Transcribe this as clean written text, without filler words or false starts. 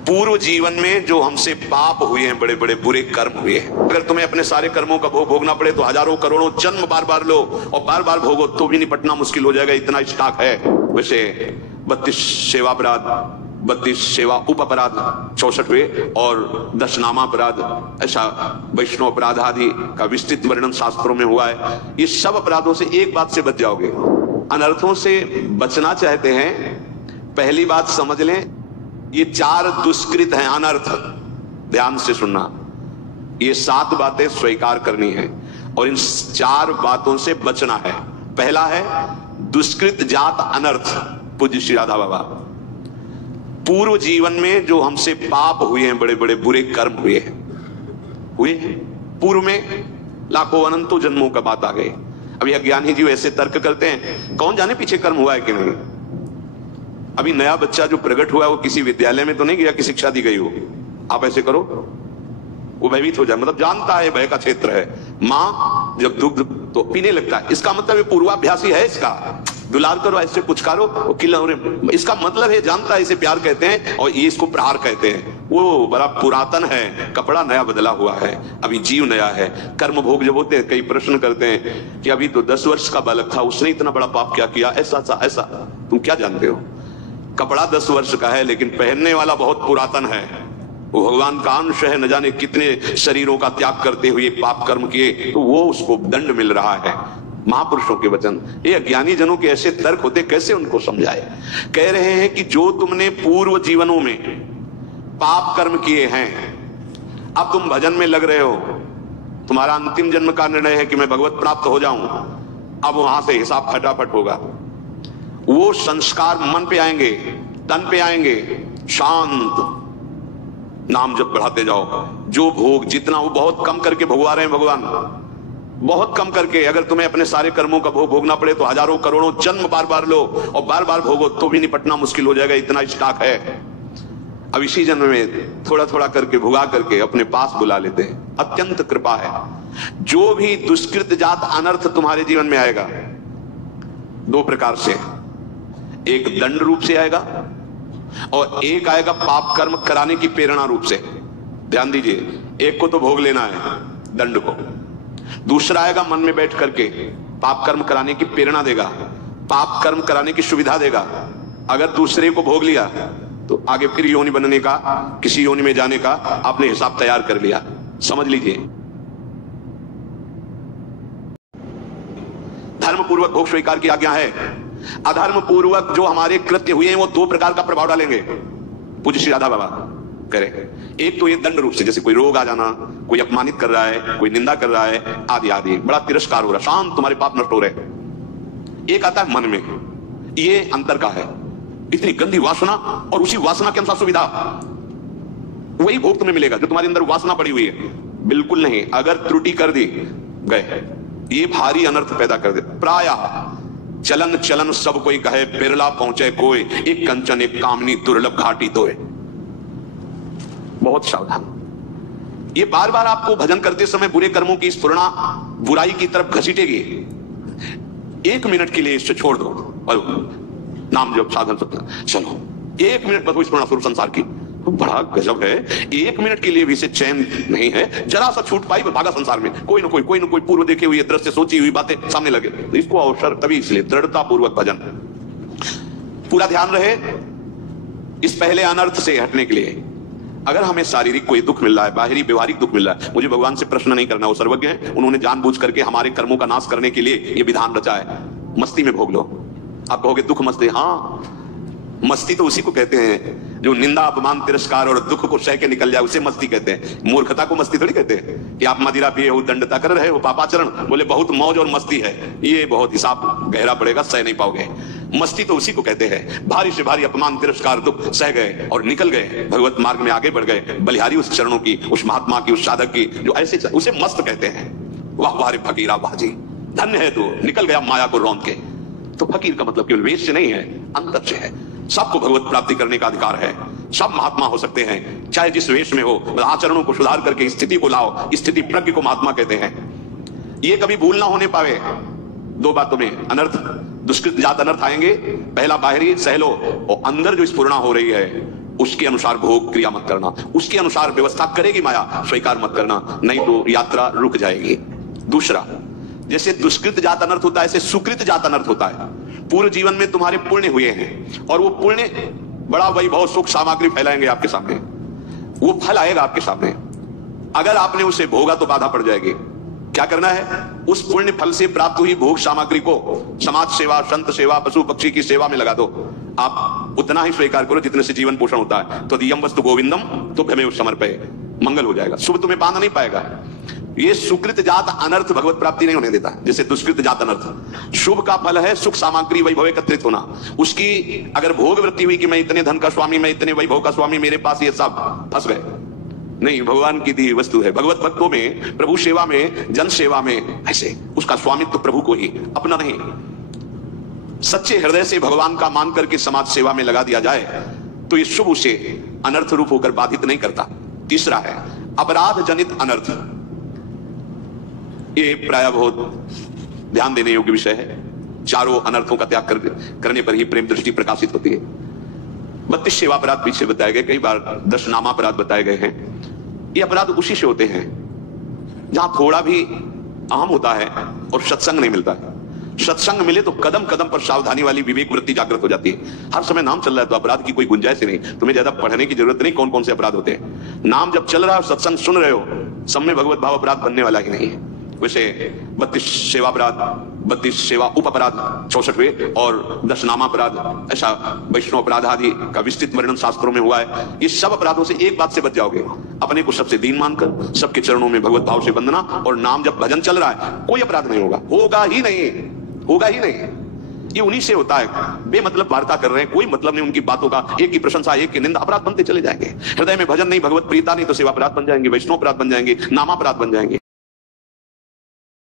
पूर्व जीवन में जो हमसे पाप हुए हैं, बड़े बड़े बुरे कर्म हुए हैं, अगर तुम्हें अपने सारे कर्मों का भोग भोगना पड़े तो हजारों करोड़ों जन्म बार बार लो और बार बार भोगो तो भी निपटना मुश्किल हो जाएगा, इतना स्टॉक है। वैसे 32 सेवा अपराध, 32 सेवा उप अपराध 64 हुए और 10 नामा अपराध, ऐसा वैष्णव अपराध आदि का विस्तृत वर्णन शास्त्रों में हुआ है। ये सब अपराधों से एक बात से बच जाओगे। अनर्थों से बचना चाहते हैं, पहली बात समझ लें, ये 4 दुष्कृत हैं अनर्थ। ध्यान से सुनना, ये 7 बातें स्वीकार करनी है और इन 4 बातों से बचना है। पहला है दुष्कृत जात अनर्थ। पूज्य श्री राधा बाबा, पूर्व जीवन में जो हमसे पाप हुए हैं, बड़े बड़े बुरे कर्म हुए हैं, पूर्व में लाखों अनंतों जन्मों का बात आ गई। अभी अज्ञानी जीव ऐसे तर्क करते हैं, कौन जाने पीछे कर्म हुआ है कि नहीं। अभी नया बच्चा जो प्रकट हुआ है वो किसी विद्यालय में तो नहीं गया कि शिक्षा दी गई हो, आप ऐसे करो वो भयभीत हो जाए, मतलब जानता है भय का क्षेत्र है। मां जब दुग्ध तो पीने लगता है, इसका मतलब ये पूर्वाभ्यासी है, इसका दुलार करो, ऐसे पुचकारो, इसका मतलब है जानता है इसे प्यार कहते हैं और ये इसको प्रहार कहते हैं। वो बड़ा पुरातन है, कपड़ा नया बदला हुआ है, अभी जीव नया है। कर्म भोग जब होते हैं, कई प्रश्न करते हैं कि अभी तो 10 वर्ष का बालक था, उसने इतना बड़ा पाप क्या किया, ऐसा। तुम क्या जानते हो? कपड़ा 10 वर्ष का है लेकिन पहनने वाला बहुत पुरातन है, वो भगवान का अंश है, न जाने कितने शरीरों का त्याग करते हुए पाप कर्म किए, तो वो उसको दंड मिल रहा है। महापुरुषों के वचन, ये अज्ञानी जनों के ऐसे तर्क होते, कैसे उनको समझाए। कह रहे हैं कि जो तुमने पूर्व जीवनों में पाप कर्म किए हैं, अब तुम भजन में लग रहे हो, तुम्हारा अंतिम जन्म का निर्णय है कि मैं भगवत प्राप्त हो जाऊं, अब वहां से हिसाब फटाफट होगा। वो संस्कार मन पे आएंगे, तन पे आएंगे, शांत नाम जब बढ़ाते जाओ, जो भोग जितना वो बहुत कम करके भोगवा रहे हैं भगवान, बहुत कम करके। अगर तुम्हें अपने सारे कर्मों का भोग भोगना पड़े तो हजारों करोड़ों जन्म बार बार लो और बार बार भोगो तो भी निपटना मुश्किल हो जाएगा, इतना स्टॉक है। अब इसी जन्म में थोड़ा थोड़ा करके भुगा करके अपने पास बुला लेते हैं, अत्यंत कृपा है। जो भी दुष्कृत जात अनर्थ तुम्हारे जीवन में आएगा, 2 प्रकार से, एक दंड रूप से आएगा और एक आएगा पाप कर्म कराने की प्रेरणा रूप से। ध्यान दीजिए, एक को तो भोग लेना है दंड को, दूसरा आएगा मन में बैठ करके पाप कर्म कराने की प्रेरणा देगा, पाप कर्म कराने की सुविधा देगा। अगर दूसरे को भोग लिया तो आगे फिर योनि बनने का, किसी योनि में जाने का आपने हिसाब तैयार कर लिया। समझ लीजिए, धर्म पूर्वक भोग स्वीकार की आज्ञा है, अधर्म पूर्वक जो हमारे कृत्य हुए हैं वो 2 प्रकार का प्रभाव डालेंगे। पूज्य श्री राधा बाबा करे, एक तो ये दंड रूप से, जैसे कोई रोग आ जाना, कोई अपमानित कर रहा है, कोई निंदा कर रहा है, आदि आदि, बड़ा तिरस्कार हो रहा है, शांत तुम्हारे पाप नष्ट हो रहे। एक आता है मन में, ये अंतर का है, इतनी गंदी वासना और उसी वासना के अनुसार सुविधा, वही भोग तुम्हें मिलेगा जो तुम्हारे अंदर वासना पड़ी हुई है। बिल्कुल नहीं, अगर त्रुटि कर दी गए, ये भारी अनर्थ पैदा कर दे। प्रायः चलन चलन सब कोई कहे, बिरला पहुंचे कोई, एक कंचन एक कामनी दुर्लभ घाटी तोए। बहुत सावधान, ये बार बार आपको भजन करते समय बुरे कर्मों की स्फुरणा बुराई की तरफ घसीटेगी। 1 मिनट के लिए इससे छोड़ दो और नाम जप साधन सत्य चलो, 1 मिनट बस स्फुरणा स्वरूप संसार की, तो बड़ा गजब है। 1 मिनट के लिए भी इसे चैन नहीं है, जरा सा छूट पाई भागा संसार में, कोई ना कोई पूर्व देखे हुए दृश्य, सोची हुई बातें सामने लगे, तो इसको अवसर तभी, इसलिए दृढ़ता पूर्वक भजन, पूरा ध्यान रहे इस पहले अनर्थ से हटने के लिए। अगर हमें शारीरिक कोई दुख मिल रहा है, बाहरी व्यवहारिक दुख मिल रहा है, मुझे भगवान से प्रश्न नहीं करना, वो सर्वज्ञ है, उन्होंने जानबूझ करके हमारे कर्मों का नाश करने के लिए ये विधान रचा है। मस्ती में भोग लो, आप कहोगे दुख मस्ती, हाँ मस्ती तो उसी को कहते हैं जो निंदा अपमान तिरस्कार और दुख को सह के निकल जाए, उसे मस्ती कहते हैं। मूर्खता को मस्ती थोड़ी कहते हैं कि आप मदिरा पिए हो, दंडता कर रहे हो, पापाचरण, बोले बहुत मौज और मस्ती है, ये बहुत हिसाब गहरा पड़ेगा, सह नहीं पाओगे। मस्ती तो उसी को कहते हैं, भारी से भारी अपमान तिरस्कार दुख सह गए और निकल गए, भगवत मार्ग में आगे बढ़ गए, बलिहारी उस चरणों की, उस महात्मा की, उस साधक की, जो ऐसे, उसे मस्त कहते हैं। वाह वाह रे फकीरा वाह जी, धन्य है तू, निकल गया माया को रौंद के। तो फकीर का मतलब केवल वेश से नहीं है, अंतर से है। सबको भगवत प्राप्ति करने का अधिकार है, सब महात्मा हो सकते हैं, चाहे जिस वेश में हो। आचरणों को सुधार करके स्थिति को लाओ, स्थिति प्रज्ञ को महात्मा कहते हैं। ये कभी भूल ना होने पावे। 2 बातों में अनर्थ, दुष्कृत जात अनर्थ आएंगे, पहला बाहरी सह लो और अंदर जो स्फुरणा हो रही है उसके अनुसार भोग क्रिया मत करना, उसके अनुसार व्यवस्था करेगी माया, स्वीकार मत करना, नहीं तो यात्रा रुक जाएगी। दूसरा, जैसे दुष्कृत जात अनर्थ होता है, ऐसे सुकृत जात अनर्थ होता है। पूर्व जीवन में तुम्हारे पुण्य हुए हैं और वो पुण्य बड़ा वैभव सुख सामग्री फैलाएंगे आपके सामने, वो फल आएगा आपके सामने। अगर आपने उसे भोगा तो बाधा पड़ जाएगी। क्या करना है? उस पुण्य फल से प्राप्त हुई भोग सामग्री को समाज सेवा, संत सेवा, पशु पक्षी की सेवा में लगा दो। आप उतना ही स्वीकार करो जितने से जीवन पोषण होता है। तो दियम वस्तु गोविंदम तो भ्रमेव समर्पये, मंगल हो जाएगा, शुभ तुम्हें बांध नहीं पाएगा। ये सुकृत जात अनर्थ भगवत प्राप्ति नहीं होने देता, जैसे दुष्कृत जात अनर्थ। शुभ का फल है सुख सामग्री वैभव एकत्रित होना। उसकी अगर भोग वृत्ति हुई कि मैं इतने धन का स्वामी, मैं इतने वैभव का स्वामी, मेरे पास ये सब, फंस गए। नहीं, भगवान की दी वस्तु है। भगवत भक्तों में, प्रभु सेवा में, जन सेवा में ऐसे उसका स्वामित्व प्रभु को ही, अपना नहीं। सच्चे हृदय से भगवान का मान करके समाज सेवा में लगा दिया जाए तो ये शुभ उसे अनर्थ रूप होकर बाधित नहीं करता। तीसरा है अपराध जनित अनर्थ। ये प्राय बहुत ध्यान देने योग्य विषय है। चारों अनर्थों का त्याग करने पर ही प्रेम दृष्टि प्रकाशित होती है। 32 सेवा अपराध पीछे बताए गए, कई बार 10 नामा अपराध बताए गए हैं। ये अपराध उसी से होते हैं जहां थोड़ा भी अहम होता है और सत्संग नहीं मिलता है। सत्संग मिले तो कदम कदम पर सावधानी वाली विवेक वृत्ति जागृत हो जाती है। हर समय नाम चल रहा है तो अपराध की कोई गुंजाइश नहीं। तुम्हें ज्यादा पढ़ने की जरूरत नहीं कौन कौन से अपराध होते हैं। नाम जब चल रहा है और सत्संग सुन रहे हो, सब में भगवत भाव अपराध बनने वाला ही नहीं है। वैसे 32 सेवा अपराध, 32 सेवा उप अपराध 64वें और 10 नामा अपराध, ऐसा वैष्णव अपराध आदि का विस्तृत वर्णन शास्त्रों में हुआ है। ये सब अपराधों से एक बात से बच जाओगे, अपने को सबसे दीन मानकर सबके चरणों में भगवत भाव से वंदना, और नाम जब भजन चल रहा है कोई अपराध नहीं होगा, होगा ही नहीं, होगा ही नहीं। ये उन्हीं से होता है। बेमतलब वार्ता कर रहे हैं, कोई मतलब नहीं उनकी बातों का, एक की प्रशंसा एक की निंदा, अपराध बनते चले जाएंगे। हृदय में भजन नहीं, भगवत प्रीता नहीं तो सेवा अपराध बन जाएंगे, वैष्णव अपराध बन जाएंगे, नामा अपराध बन जाएंगे।